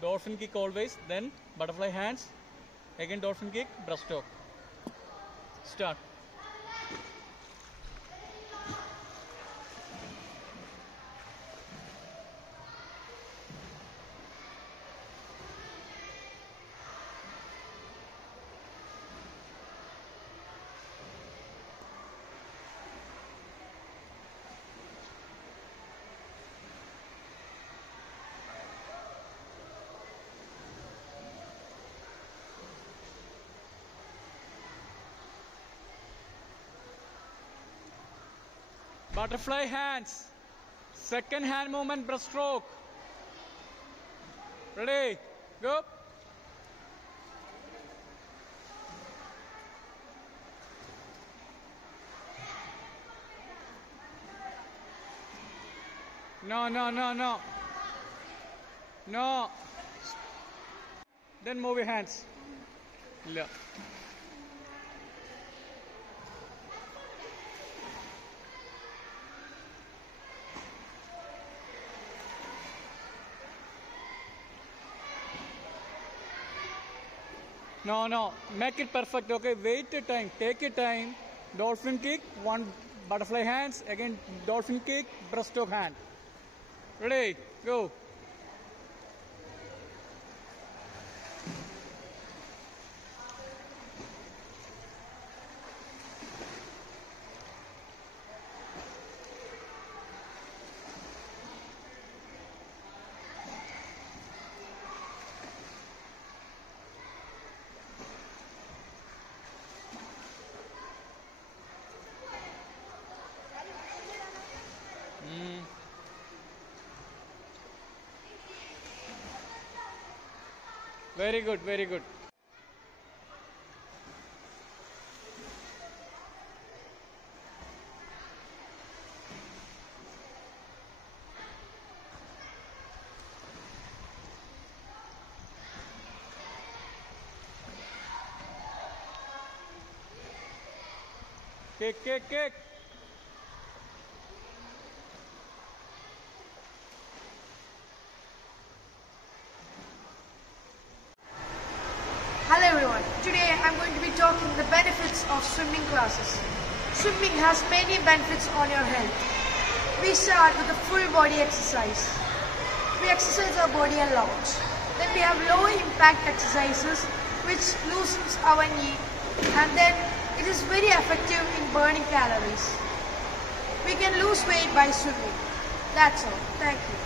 dolphin kick always, then butterfly hands, again dolphin kick, breaststroke. Start. Butterfly hands. Second hand movement, breaststroke. Ready? Go. No. No. Then move your hands. No. No. Make it perfect. Okay. Wait your time. Take your time. Dolphin kick. One butterfly hands. Again dolphin kick. Breaststroke hand. Ready? Go. Very good, very good. Kick. Hello everyone, today I'm going to be talking the benefits of swimming classes. Swimming has many benefits on your health. We start with a full body exercise. We exercise our body a lot. Then we have low impact exercises which loosens our knee, and then it is very effective in burning calories. We can lose weight by swimming. That's all. Thank you.